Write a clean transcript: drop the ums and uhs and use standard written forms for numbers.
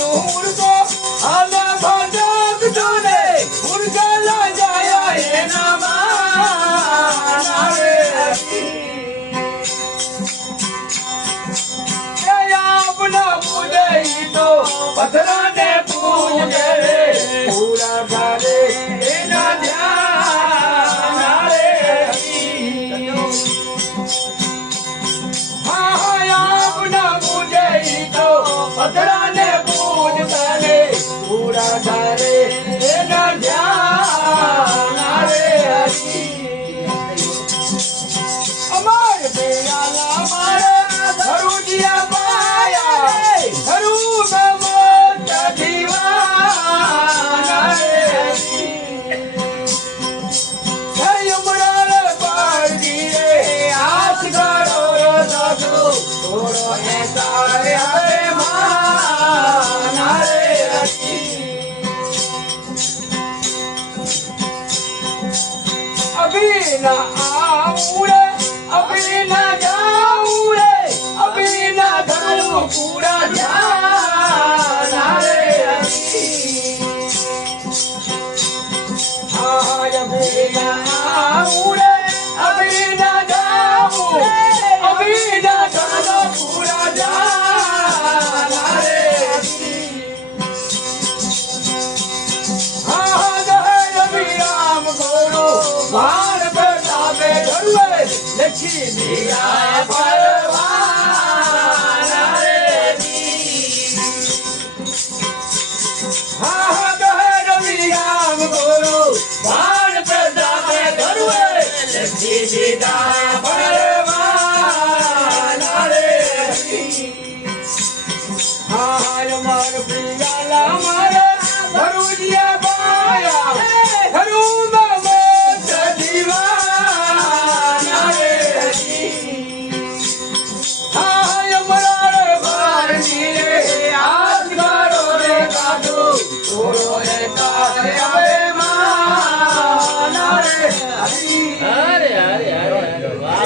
उनको आला भजक जोने उनका ला जाया ये नामा नारे अपना पूजे तो पथरा ने पूजे पूरा घरे ना ध्यान नारे अपना पूजे तो पथरा ने पूज करे पूरा घरे ना ध्यान नारे अमर बेला मारे धरुजिया पाया धरु में मोट दीवाना रे उमराल पर दिए आस करो साधु थोड़ो ऐसा हरे माना रे अभी ना आऊं रे अभी ना जाऊं रे अभी ना करूं पूरा ध्यान रे हाँ अभी ना आऊं रे अभी ना जाऊं अभी ना करूं पूरा ध्यान रे हाँ अभी राम गोरो भान प्रतापे धरुए लक्ष्मी आए परवान रे हाँ कहे रवि राम गुरु भान प्रतापे धरुए लक्ष्मी आए परवान रे हाँ मार प्रियाला मारे धरुजिया पाया धरु में मोट दीवाना रे हाँ अमरार बार नीले आज करो रे काटू थोड़ो ऐसा अबे माना रे अरे अरे अरे वाह